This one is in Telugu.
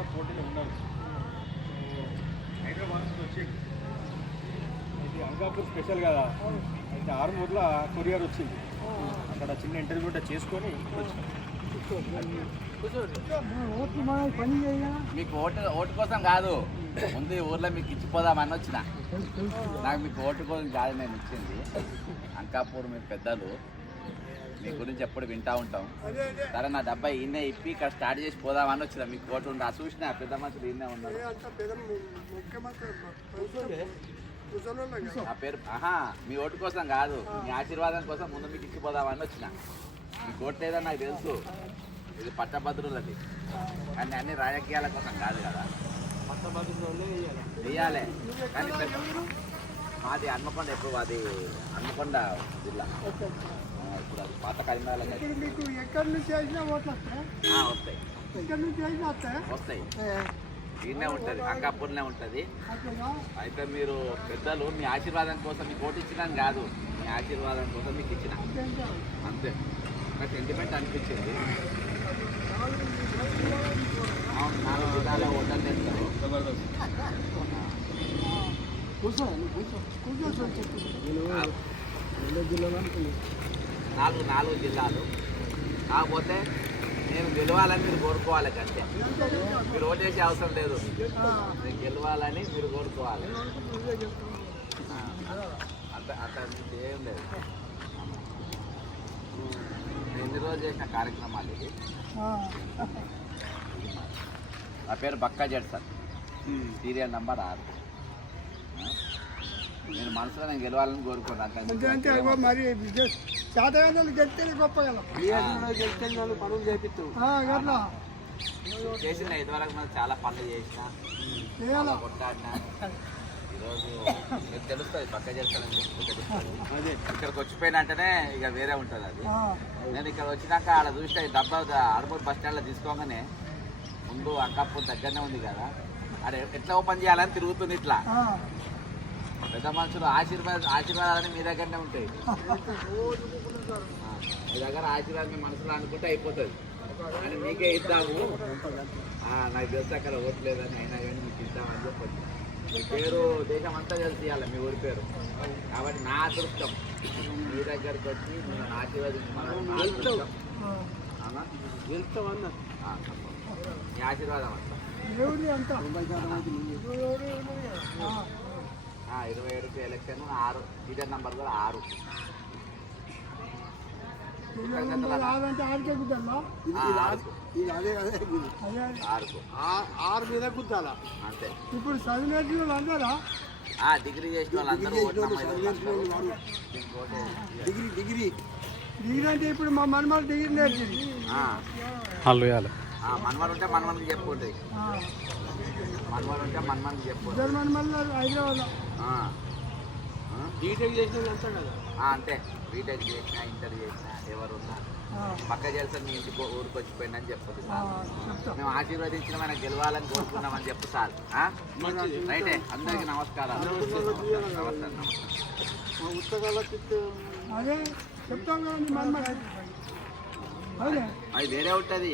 కూడా పోటీలో ఉన్నారు. హైదరాబాద్ నుంచి వచ్చి ఇది అంకాపూర్ స్పెషల్ కదా, అయితే ఆరుమూరులో కొరియర్ వచ్చింది. అక్కడ చిన్న ఇంటర్వ్యూ కూడా చేసుకొని వచ్చినాం. మీకు ఓటు కోసం కాదు, ముందు ఈ ఊర్లో మీకు ఇచ్చిపోదామని వచ్చిన. నాకు మీకు ఓటు కోసం కాదు నేను ఇచ్చింది. అంకాపూర్ మీ పెద్దలు, మీ గురించి ఎప్పుడు వింటూ ఉంటాం. సరే నా డబ్బా ఈయనే ఇప్పి ఇక్కడ స్టార్ట్ చేసి పోదామని వచ్చిన. మీకు ఓటు ఉండ చూసిన పెద్ద మనుషులు ఈయనే ఉన్నారు. నా పేరు మీ ఓటు కోసం కాదు, మీ ఆశీర్వాదం కోసం ముందు మీకు ఇచ్చిపోదామని వచ్చిన. మీకు ఓటు లేదని నాకు తెలుసు, ఇది పట్టభద్రులది, కానీ అన్ని రాజకీయాల కోసం కాదు కదా. వెయ్యాలి కానీ మాది హన్మకొండ, ఎప్పుడు అది హన్మకొండ జిల్లా. ఇప్పుడు అది పాత కరీంనగర్ వస్తాయి. ఈయనే ఉంటుంది, అంకాపూర్నే ఉంటుంది. అయితే మీరు పెద్దలు మీ ఆశీర్వాదం కోసం మీకు ఓటు ఇచ్చినాను కాదు, మీ ఆశీర్వాదం కోసం మీకు ఇచ్చిన అంతే. నాకు సెంటిమెంట్ అనిపించింది. 4 జిల్లాలో ఓటర్లు తెస్తారు. 4 జిల్లాలు కాకపోతే నేను గెలవాలని మీరు కోరుకోవాలి కంటే. మీరు ఓటేసే అవసరం లేదు, నేను గెలవాలని మీరు కోరుకోవాలి. అంత ఏం లేదు. ఎన్ని రోజులు చేసిన కార్యక్రమాలు ఇది. నా పేరు బక్కా జడ్సన్, సీరియల్ నంబర్ 6. నేను మనసులో నేను గెలవాలని కోరుకున్నాను. చేసిన ఇదివరకు మనం చాలా పనులు చేసిన, కొట్లాడినా. ఈరోజు మీకు తెలుస్తుంది బక్కా జడ్సన్ తెలుస్తుంది. ఇక్కడికి వచ్చిపోయినంటేనే ఇక వేరే ఉంటుంది అది. నేను ఇక్కడ వచ్చినాక అలా చూస్తే డబ్బా ఆరుమూరు బస్ స్టాండ్లో తీసుకోగానే ముందు అంకాపూర్ దగ్గరనే ఉంది కదా, అదే ఎట్లా ఓపెన్ చేయాలని తిరుగుతుంది. ఇట్లా పెద్ద మనుషులు ఆశీర్వాదాలని మీ దగ్గరనే ఉంటాయి. మీ దగ్గర ఆశీర్వాదం మీ మనసులో అనుకుంటే అయిపోతుంది. అని మీకే ఇద్దాము, నాకు తెలిసి అక్కడ ఓట్లేదని అయినా కానీ మీకు ఇద్దామని చెప్పచ్చు. మీ పేరు దేశం అంతా తెలిసి ఇవ్వాలి, మీ ఊరి పేరు. కాబట్టి నా అదృష్టం మీ దగ్గరికి వచ్చి నేను ఆశీర్వదించమని మీ ఆశీర్వాదం అంతా. 27కి ఎలక్షన్, 6 సీజన్ నంబర్ కూడా 6. మీద గుద్దాలా అంతే. ఇప్పుడు చదివేసిన వాళ్ళు అందరా డిగ్రీ చేసిన వాళ్ళందరూ డిగ్రీ అంటే ఇప్పుడు మా మనమాలు డిగ్రీ నేర్చింది. మనవాడు ఉంటే మనవాడికి చెప్పుకుంటాయి, మనవాడు ఉంటే మనవాడికి చెప్పుకుంటారు. హైదరాబాద్ బీటెక్ చేసిన అంతా కదా. అంతే, బీటెక్ చేసినా ఇంటర్ చేసినా ఎవరున్నా పక్క చేస్తే మీ ఇంటికి ఊరికి వచ్చిపోయింది అని చెప్పదు సార్. మేము ఆశీర్వదించిన మనం గెలవాలని కోరుకున్నామని చెప్పు సార్. రైటే, అందరికీ నమస్కారాలు. అదే చెప్తాం కదండి, అది వేరే ఉంటుంది.